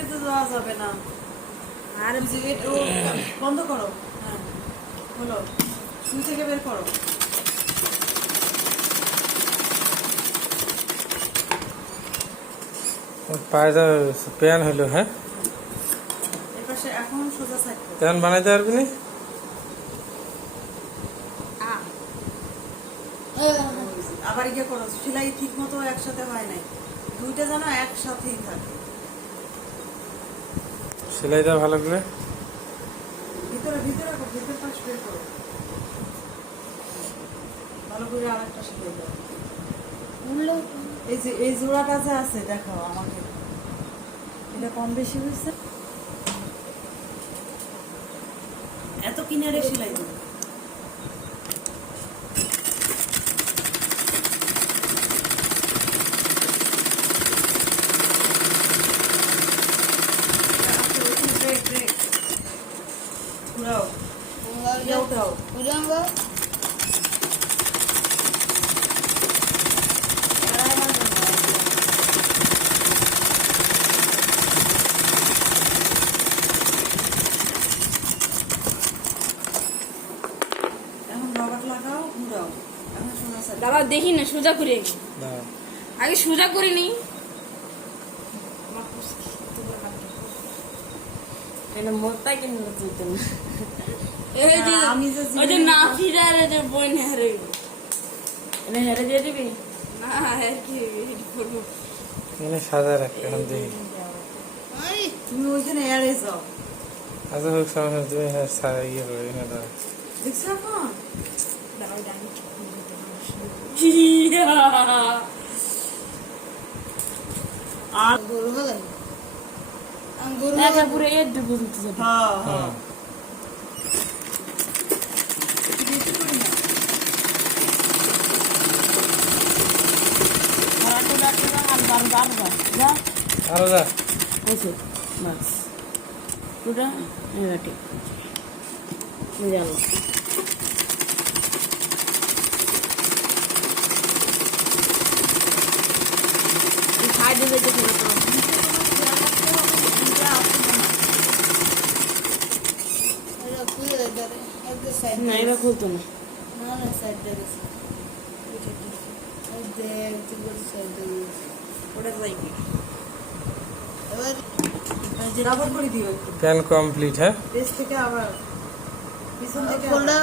কেটে দেওয়া যাবে না। আর বন্ধ করো। হ্যাঁ হলো, সুই থেকে বের করো। পায়দা প্যান হইলো। হ্যাঁ, এপাশে এখন সোজা সাইড করো। প্যান বানাইতে পারবি না? আবার ইয়ে করো, সেলাই ঠিক মতো একসাথে হয় নাই, দুইটা যেন একসাথেই থাকে। সেলাই দাও ভালো করে। ভিতরে ভিতরে ভিতর পাশ বের করো ভালো করে, আর একটা সেলাই দাও। এই যে এই জোড়াটা যে আছে দেখাও আমাকে, এটা কম বেশি হয়েছে, এত কিনারে সেলাই দেবো। দাদা দেখি না, সোজা করে আগে সোজা করে নি। মোটাই কিন্তু না ফিরারে যে বোন হেরে হেরে দিয়ে দিবি না, কি করবো সাদা রাখতে তুমি ওইখানে এড়ে যাও। আচ্ছা হোক, সমস্যা তুমি ইয়ে করে দেখছো এখন আর গরু হলে পুরো এর ডুবে দিতে যাবে। হ্যাঁ হ্যাঁ আরো যা পুরা ঠিক গেল। সাইডে যেতে না, এবার খুলতো না। Pan complete. হ্যাঁ, থেকে আবার পিছন থেকে ফোল্ডার